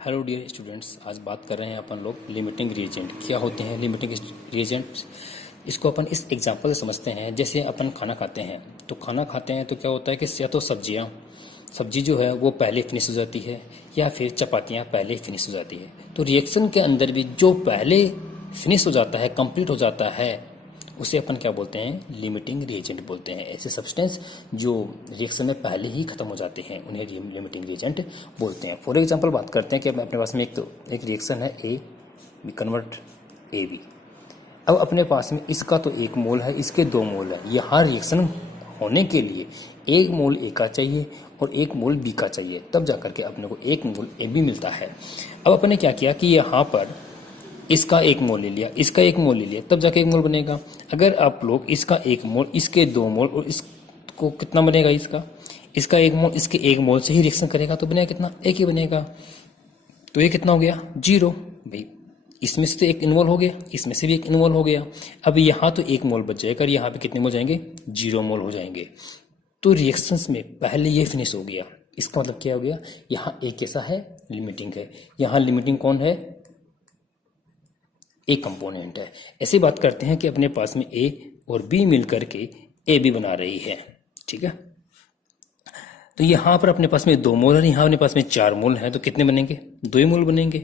Hello dear students, आज बात कर रहे हैं अपन लोग लिमिटिंग रिएजेंट। क्या होते हैं लिमिटिंग रिएजेंट्स? इसको अपन इस एग्जांपल से समझते हैं। जैसे अपन खाना खाते हैं तो क्या होता है कि या तो सब्जी जो है वो पहले फिनिश हो जाती है या फिर चपातियाँ पहले फिनिश हो जाती है। तो रिएक्शन के अंदर भी जो पहले फिनिश हो जाता है, कंप्लीट हो जाता है, उसे अपन क्या बोलते हैं? लिमिटिंग रिएजेंट बोलते हैं। ऐसे सब्सटेंस जो रिएक्शन में पहले ही खत्म हो जाते हैं उन्हें लिमिटिंग रिएजेंट बोलते हैं। फॉर एग्जांपल बात करते हैं कि अपने पास में एक रिएक्शन है A B convert A B. अब अपने पास में इसका तो 1 मोल है, इसके 2 मोल है। यहाँ रिएक्शन होने के लिए 1 मोल ए का चाहिए और 1 मोल बी का चाहिए, तब जाकर के अपने को 1 मोल ए बी मिलता है। अब अपने क्या किया कि यहाँ पर इसका 1 मोल ले लिया, इसका 1 मोल ले लिया, तब जाके 1 मोल बनेगा। अगर आप लोग इसका 1 मोल, इसके 2 मोल और इसको कितना बनेगा, इसका 1 मोल इसके 1 मोल से ही रिएक्शन करेगा तो बनेगा कितना? 1 ही बनेगा। तो ये कितना हो गया? 0। भाई इसमें से तो 1 इन्वॉल्व हो गया, इसमें से भी 1 इन्वॉल्व हो गया। अब यहाँ तो 1 मोल बच जाएगा और यहाँ पे कितने मोल जाएंगे? 0 मोल हो जाएंगे। तो रिएक्शंस में पहले ये फिनिश हो गया। इसका मतलब क्या हो गया? यहाँ एक कैसा है? लिमिटिंग है। यहाँ लिमिटिंग कौन है? एक कंपोनेंट है। ऐसी बात करते हैं कि अपने पास में ए और बी मिलकर के ए बी बना रही है, ठीक है। तो यहाँ पर अपने पास में 2 मोल है, यहाँ अपने पास में 4 मोल है, तो कितने बनेंगे? 2 ही मोल बनेंगे।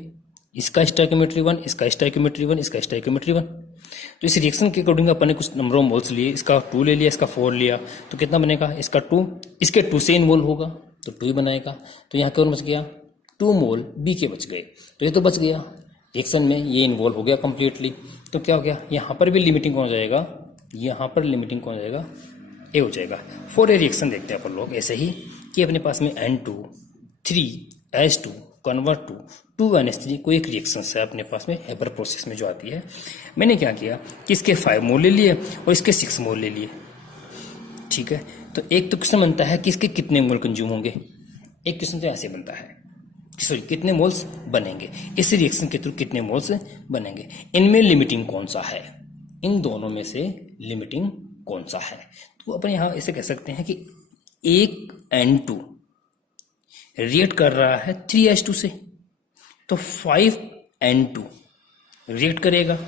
इसका स्टोइकियोमेट्री 1, इसका स्टोइकियोमेट्री 1, इसका स्टोइकियोमेट्री 1। तो इस रिएक्शन के अकॉर्डिंग अपन ने कुछ नंबर ऑफ मोल्स लिए। इसका 2 ले लिया, इसका 4 लिया, तो कितना बनेगा? इसका 2, इसके 2 से इन्वॉल्व होगा तो 2 ही बनाएगा। तो यहाँ कौन बच गया? 2 मोल बी के बच गए। तो ये तो बच गया, रिएक्शन में ये इन्वॉल्व हो गया कंप्लीटली। तो क्या हो गया? यहाँ पर भी लिमिटिंग कौन हो जाएगा? यहाँ पर लिमिटिंग कौन हो जाएगा? ए हो जाएगा। फॉर ए रिएक्शन देखते हैं अपन लोग ऐसे ही कि अपने पास में N2 3H2 convert to 2NH3 कोई एक रिएक्शन है अपने पास में हेबर प्रोसेस में जो आती है। मैंने क्या किया कि इसके 5 मोल ले लिए और इसके 6 मोल ले लिए, ठीक है। तो एक तो क्वेश्चन बनता है कि इसके कितने मोल कंज्यूम होंगे। एक क्वेश्चन तो ऐसे बनता है, सॉरी, कितने मोल्स बनेंगे इस रिएक्शन के थ्रू, कितने मोल्स बनेंगे। इनमें लिमिटिंग कौन सा है? इन दोनों में से लिमिटिंग कौन सा है? तो अपन यहाँ ऐसे कह सकते हैं कि एक N2 रिएक्ट कर रहा है 3H2 से, तो 5N2 रिएक्ट करेगा,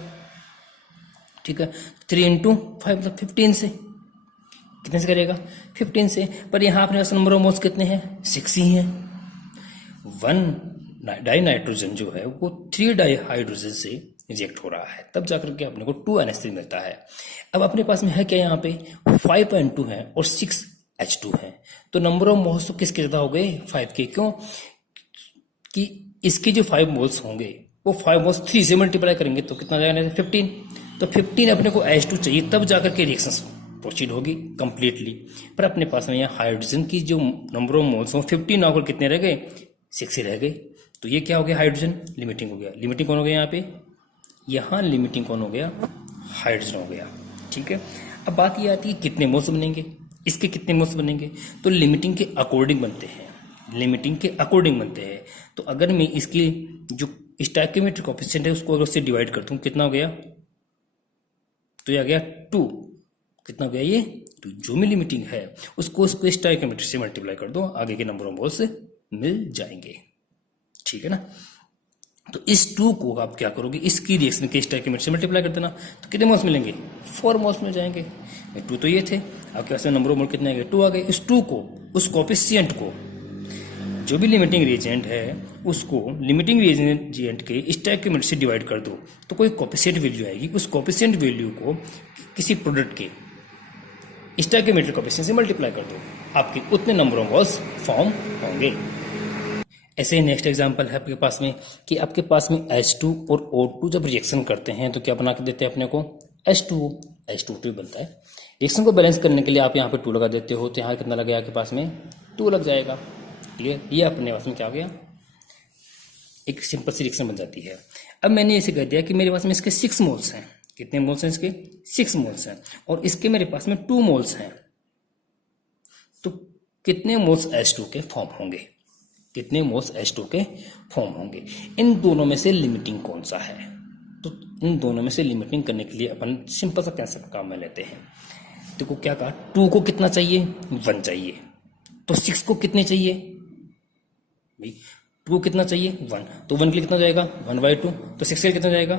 ठीक है। 3 इंटू 5 मतलब 15 से, कितने से करेगा? 15 से। पर यहाँ अपने पास नंबर ऑफ मोल्स कितने हैं? 6 ही हैं। 1 डाई नाइट्रोजन जो है वो 3 डाई हाइड्रोजन से रिएक्ट हो रहा है, तब जाकर के अपने को 2NH3 मिलता है। अब अपने पास में है क्या? यहाँ पे 5N2 है और 6H2 है, तो नंबर ऑफ मोल्स तो किसके ज्यादा हो गए? 5 के। क्यों? कि इसके जो 5 मोल्स होंगे वो 5 मोल्स 3 से मल्टीप्लाई करेंगे तो कितना जाएगा? 15। तो 15 अपने को H2 चाहिए, तब जाकर के रिएक्शन प्रोसीड होगी कंप्लीटली। पर अपने पास में यहाँ हाइड्रोजन की जो नंबर ऑफ मोल्स हो 15 होकर कितने रह गए? 6 ही रह गए। तो ये क्या हो गया? हाइड्रोजन लिमिटिंग हो गया। लिमिटिंग कौन हो गया यहाँ पे? यहाँ लिमिटिंग कौन हो गया? हाइड्रोजन हो गया, ठीक है। अब बात ये आती है कितने मोल्स बनेंगे, इसके कितने मोल्स बनेंगे। तो लिमिटिंग के अकॉर्डिंग बनते हैं, लिमिटिंग के अकॉर्डिंग बनते हैं। तो अगर मैं इसकी जो स्टोइकियोमेट्रिक कोएफिशिएंट है उसको अगर उससे डिवाइड करता हूँ, कितना हो गया? तो ये आ गया 2। कितना हो गया ये? तो जो भी लिमिटिंग है उसको स्टोइकियोमेट्री से मल्टीप्लाई कर दो, आगे के नंबर ऑफ मोल्स मिल जाएंगे, ठीक है ना। तो इस 2 को आप क्या करोगे? इसकी रिएक्शन के स्टोइकियोमेट्री से मल्टीप्लाई कर देना, तो कितने मोल्स मिलेंगे? 4 मोल्स मिल जाएंगे। 2 तो ये थे, आपके पास नंबर ऑफ मोल कितने आ गए? 2 आ गए। इस 2 को, उस कोएफिशिएंट को, जो भी लिमिटिंग रिएजेंट है उसको लिमिटिंग रिएजेंट के स्टोइकियोमेट्री से डिवाइड कर दो, तो कोई कोएफिशिएंट वैल्यू आएगी। उस कोएफिशिएंट वैल्यू को किसी प्रोडक्ट के स्टोइकियोमेट्रिक कोएफिशिएंट से मल्टीप्लाई कर दो, आपके उतने नंबर ऑफ मोल्स फॉर्म होंगे। ऐसे ही नेक्स्ट एग्जांपल है आपके पास में कि आपके पास में H2 और O2 जब रिएक्शन करते हैं तो क्या बना के देते हैं अपने को? H2O। H2O बनता है। रिएक्शन को बैलेंस करने के लिए आप यहाँ पे 2 लगा देते हो, तो यहाँ कितना लगेगा आपके पास में? 2 लग जाएगा। क्लियर? ये अपने पास में क्या हो गया? एक सिंपल सी रिएक्शन बन जाती है। अब मैंने ऐसे कह दिया कि मेरे पास में इसके 6 मोल्स हैं। कितने मोल्स हैं इसके? 6 मोल्स हैं। और इसके मेरे पास में 2 मोल्स हैं, तो कितने मोल्स H2 के फॉर्म होंगे? कितने मोल्स H2 के फॉर्म होंगे? इन दोनों में से लिमिटिंग कौन सा है? तो इन दोनों में से लिमिटिंग करने के लिए अपन सिंपल सा कैसे काम में लेते हैं। देखो क्या कहा, 2 को कितना चाहिए? 1 चाहिए। तो 6 को कितने चाहिए? भाई 2 कितना चाहिए 1, तो 1 के लिए कितना हो जाएगा 1/2, तो 6 के लिए कितना हो जाएगा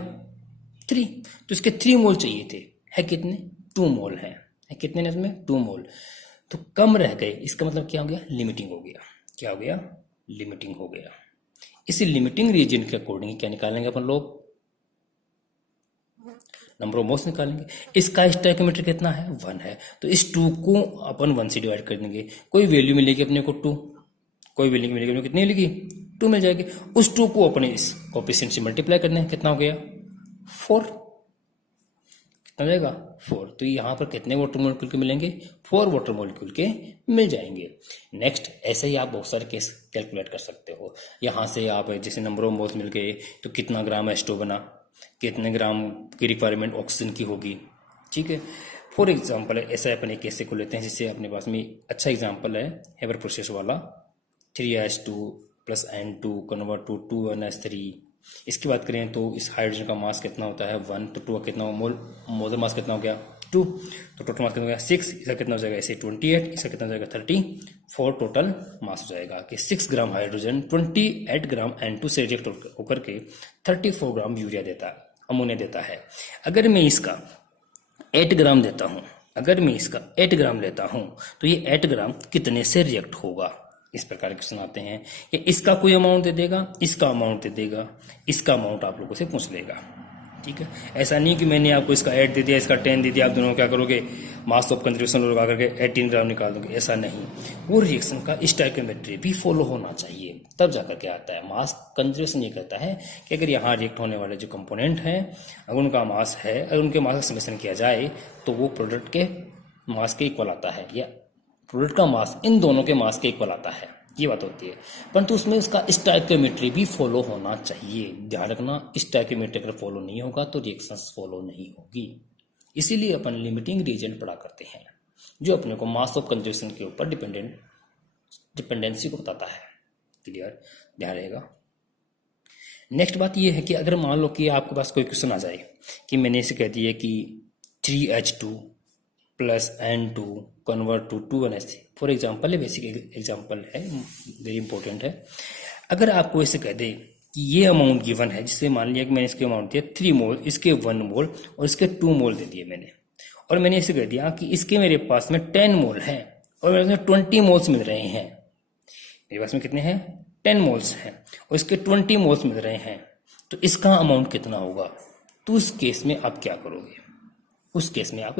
3, तो इसके 3 मोल चाहिए थे, है कितने 2 मोल है कितने ने इसमें 2 मोल, तो कम रह गए, इसका मतलब क्या हो गया लिमिटिंग हो गया, क्या हो गया लिमिटिंग हो गया। इसी लिमिटिंग रीजन के अकॉर्डिंग क्या निकालेंगे अपन लोग नंबर ऑफ मोल्स निकालेंगे। इसका स्टोइकियोमेट्री कितना है 1 है, तो इस 2 को अपन 1 से डिवाइड कर देंगे, कोई वैल्यू मिलेगी अपने को 2, कोई वैल्यू मिलेगी अपने को कितनी मिलेगी 2 मिल जाएगी, उस 2 को अपने इस कोएफिशिएंट से मल्टीप्लाई करना है, कितना हो गया 4, कितना हो जाएगा 4, तो यहाँ पर कितने वाटर मॉलिक्यूल के मिलेंगे 4 वाटर मॉलिक्यूल के मिल जाएंगे। नेक्स्ट ऐसे ही आप बहुत सारे केस कैलकुलेट कर सकते हो, यहाँ से आप जैसे नंबर ऑफ मोल्स मिल गए तो कितना ग्राम H2 बना, कितने ग्राम की रिक्वायरमेंट ऑक्सीजन की होगी, ठीक है। फॉर एग्जाम्पल ऐसा अपन एक केस को लेते हैं जिससे अपने पास में अच्छा एग्जाम्पल है हेबर प्रोसेस वाला 3H2 + N2 convert to 2NH3। इसकी बात करें तो इस हाइड्रोजन का मास कितना होता है 1, तो 2 का कितना मोलर मास कितना हो गया 2, तो टोटल मास कितना हो गया 6, इसका कितना हो जाएगा ऐसे 28, इसका कितना हो जाएगा 34 टोटल मास हो जाएगा कि 6 ग्राम हाइड्रोजन 28 ग्राम N2 से रिएक्ट होकर के 34 ग्राम यूरिया देता है, अमोनिया देता है। अगर मैं इसका 8 ग्राम देता हूँ, अगर मैं इसका 8 ग्राम लेता हूँ तो ये 8 ग्राम कितने से रिएक्ट होगा, इस प्रकार के क्वेश्चन आते हैं। या इसका कोई अमाउंट दे देगा, इसका अमाउंट दे देगा, इसका अमाउंट आप लोगों से पूछ लेगा, ठीक है। ऐसा नहीं कि मैंने आपको इसका 8 दे दिया इसका 10 दे दिया, आप दोनों क्या करोगे मास ऑफ कंजर्वेशन लगा करके 18 ग्राम निकाल दोगे, ऐसा नहीं। वो रिएक्शन का स्टोइकियोमेट्री भी फॉलो होना चाहिए, तब जाकर के आता है। मास कंजर्वेशन ये कहता है कि अगर यहाँ रिएक्ट होने वाले जो कंपोनेंट हैं अगर उनका मास है, अगर उनके मास का समेशन किया जाए तो वो प्रोडक्ट के मास के इक्वल आता है, या प्रोडक्ट का मास इन दोनों के मास के इक्वल आता है, ये बात होती है। परंतु उसमें उसका स्टोइकियोमेट्री भी फॉलो होना चाहिए, ध्यान रखना स्टोइकियोमेट्री अगर फॉलो नहीं होगा तो रिएक्शंस फॉलो नहीं होगी। इसीलिए अपन लिमिटिंग रीजन पढ़ा करते हैं जो अपने को मास ऑफ कंजर्वेशन के ऊपर डिपेंडेंसी को बताता है, क्लियर, ध्यान रहेगा। नेक्स्ट बात ये है कि अगर मान लो कि आपके पास कोई क्वेश्चन आ जाए कि मैंने इसे कह दिया कि 3H2 + N2 convert to 2NH3, for example है, बेसिक एग्जाम्पल है, वेरी इंपॉर्टेंट है। अगर आपको ऐसे कह दे कि ये अमाउंट गिवन है, जिससे मान लिया कि मैंने इसके अमाउंट दिया 3 मोल, इसके 1 मोल और इसके 2 मोल दे दिए मैंने, और मैंने इसे कह दिया कि इसके मेरे पास में 10 मोल हैं और मेरे पास में 20 मोल्स मिल रहे हैं, मेरे पास में कितने हैं 10 मोल्स हैं और इसके 20 मोल्स मिल रहे हैं, तो इसका अमाउंट कितना होगा। तो उस केस में आप क्या करोगे, उस केस में आप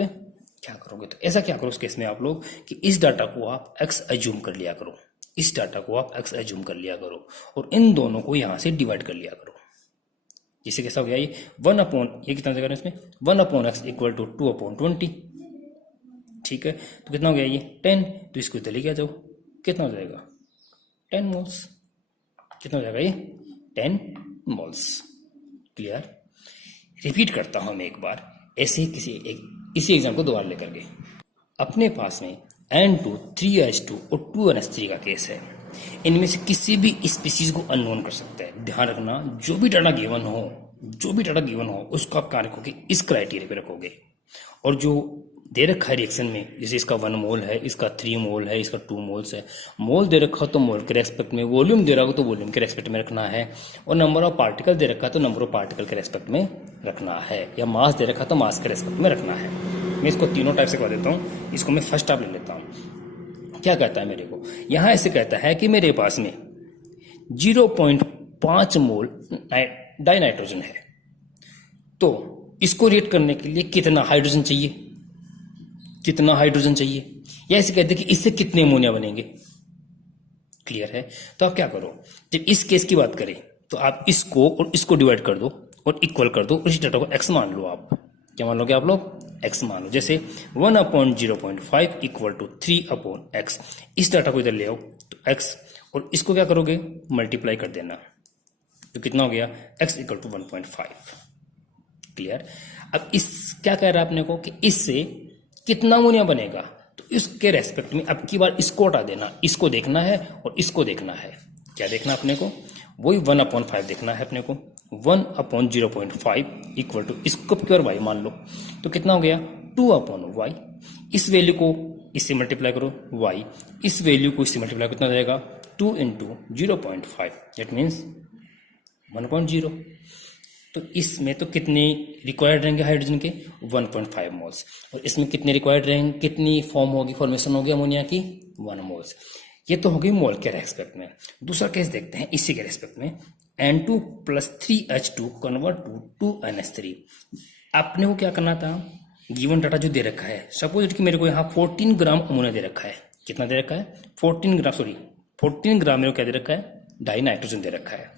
क्या करोगे, तो ऐसा क्या करो उस केस में आप लोग कि इस डाटा को आप x एज्यूम कर लिया करो, इस डाटा को आप x एज्यूम कर लिया करो और इन दोनों को यहां से डिवाइड कर लिया करो। जिससे कैसा हो गया ये 1/, ये कितना जगह इसमें 1/x = 2/20, ठीक है। तो कितना हो गया ये 10, तो इसको इधर लेके आ जाओ, कितना हो जाएगा 10 मोल्स, कितना हो जाएगा ये 10 मोल्स, क्लियर। रिपीट करता हूं मैं एक बार, ऐसे इसी एग्जाम को दोबारा लेकर के, अपने पास में N2 3H2 और 2NH3 का केस है, इनमें से किसी भी स्पीसीज को अननोन कर सकता है। ध्यान रखना जो भी डाटा गिवन हो उसको आप क्या रखोगे इस क्राइटेरिया पे रखोगे, और जो दे रखा है रिएक्शन में, जैसे इसका 1 मोल है, इसका 3 मोल है, इसका 2 मोल्स है, मोल दे रखा हो तो मोल के रेस्पेक्ट में, वॉल्यूम दे रखा हो तो वॉल्यूम के रेस्पेक्ट में रखना है, और नंबर ऑफ पार्टिकल दे रखा है तो नंबर ऑफ पार्टिकल के रेस्पेक्ट में रखना है, या मास दे रखा तो मास के रेस्पेक्ट में रखना है। मैं इसको तीनों टाइप से करवा देता हूँ, इसको मैं फर्स्ट टाइप ले लेता हूँ। क्या कहता है मेरे को, यहाँ ऐसे कहता है कि मेरे पास में 0.5 मोल डाई नाइट्रोजन है, तो इसको रिएक्ट करने के लिए कितना हाइड्रोजन चाहिए, कितना हाइड्रोजन चाहिए, या ऐसे कहते हैं कि इससे कितने अमोनिया बनेंगे, क्लियर है। तो आप क्या करो, जब इस केस की बात करें तो आप इसको और इसको डिवाइड कर दो और इक्वल कर दो, और इस डाटा को x मान लो। आप क्या मान लोगे आप लोग x मान लो, जैसे 1/0.5 = 3/x, इस डाटा को इधर ले आओ तो x, और इसको क्या करोगे मल्टीप्लाई कर देना, तो कितना हो गया x = 1.5, क्लियर। अब इस क्या कह रहा है अपने को कि इससे कितना अमोनिया बनेगा, तो इसके रेस्पेक्ट में अब की बार इसको हटा देना, इसको देखना है और इसको देखना है। क्या देखना अपने को, वही 1/5 देखना है अपने को, 1/0.5 = इसको की बार y मान लो, तो कितना हो गया 2/y, इस वैल्यू को इससे मल्टीप्लाई करो y, इस वैल्यू को इससे मल्टीप्लाई कितना जाएगा 2 इंटू 0.5 दैट मीन्स 1.0। तो इसमें तो कितने रिक्वायर्ड रहेंगे हाइड्रोजन के 1.5 मोल्स, और इसमें कितने रिक्वायर्ड रहेंगे, कितनी फॉर्मेशन होगी अमोनिया की 1 मोल्स। ये तो होगी मोल के रेस्पेक्ट में। दूसरा केस देखते हैं इसी के रेस्पेक्ट में, N2 plus 3H2 convert to 2NH3। आपने को क्या करना था, गिवन डाटा जो दे रखा है, सपोज कि मेरे को यहाँ 14 ग्राम अमोनिया दे रखा है, कितना दे रखा है 14 ग्राम मेरे को क्या दे रखा है, डाई नाइट्रोजन दे रखा है।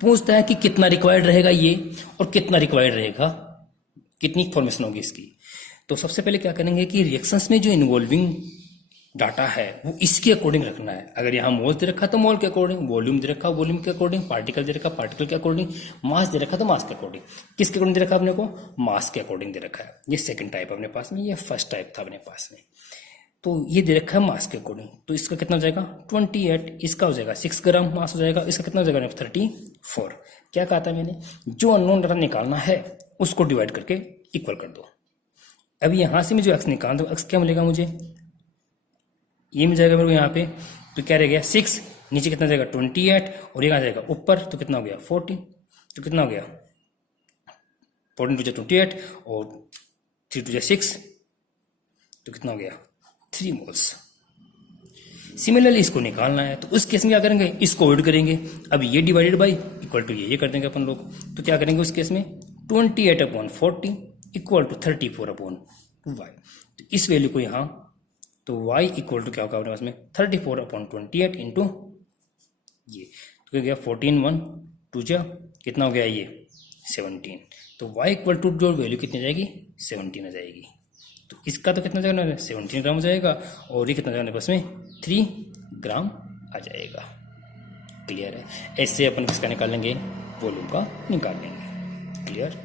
पूछता है कि कितना रिक्वायर्ड रहेगा ये और कितना रिक्वायर्ड रहेगा, कितनी फॉर्मेशन होगी इसकी। तो सबसे पहले क्या करेंगे कि रिएक्शंस में जो इन्वॉल्विंग डाटा है वो इसके अकॉर्डिंग रखना है। अगर यहाँ मोल दे रखा तो मोल के अकॉर्डिंग, वॉल्यूम दे रखा वॉल्यूम के अकॉर्डिंग, पार्टिकल दे रखा पार्टिकल के अकॉर्डिंग, मास दे रखा तो मास के अकॉर्डिंग। किसके अकॉर्डिंग दे रखा अपने को, मास के अकॉर्डिंग दे रखा है। ये सेकंड टाइप अपने पास में, ये फर्स्ट टाइप था अपने पास में। तो ये दे रखा है मास के अकॉर्डिंग, तो इसका कितना हो जाएगा 28, इसका हो जाएगा 6 ग्राम मास हो जाएगा, इसका कितना हो जाएगा 34। क्या कहा था मैंने, जो अननोन डाटा निकालना है उसको डिवाइड करके इक्वल कर दो। अब यहाँ से मैं जो एक्स निकाल दो, एक्स क्या मिलेगा मुझे, ये मिल जाएगा मेरे को यहाँ पे। तो क्या रह गया 6, नीचे कितना जाएगा 28, और ये कहाँ जाएगा ऊपर, तो कितना हो गया 14। तो कितना हो गया 14 टू 28 और 3 टू 6, तो कितना हो गया 3 मोल्स। सिमिलरली इसको निकालना है, तो उस केस में क्या करेंगे, इसको अवॉइड करेंगे। अब ये डिवाइडेड बाई इक्वल टू ये कर देंगे अपन लोग। तो क्या करेंगे उस केस में 28/40 इक्वल टू 34/y। तो इस वैल्यू को यहाँ, तो y इक्वल टू क्या होगा अपने पास में 34/28 इंटू ये, तो क्या गया 14 1 2 जा कितना हो गया ये 17। तो y इक्वल टू जो वैल्यू कितनी आ जाएगी 17 आ जाएगी। तो इसका तो कितना जाएगा 17 ग्राम हो जाएगा, और ये कितना जाएगा बस में 3 ग्राम आ जाएगा। क्लियर है, ऐसे अपन किसका निकालेंगे, वॉल्यूम का निकाल लेंगे। क्लियर।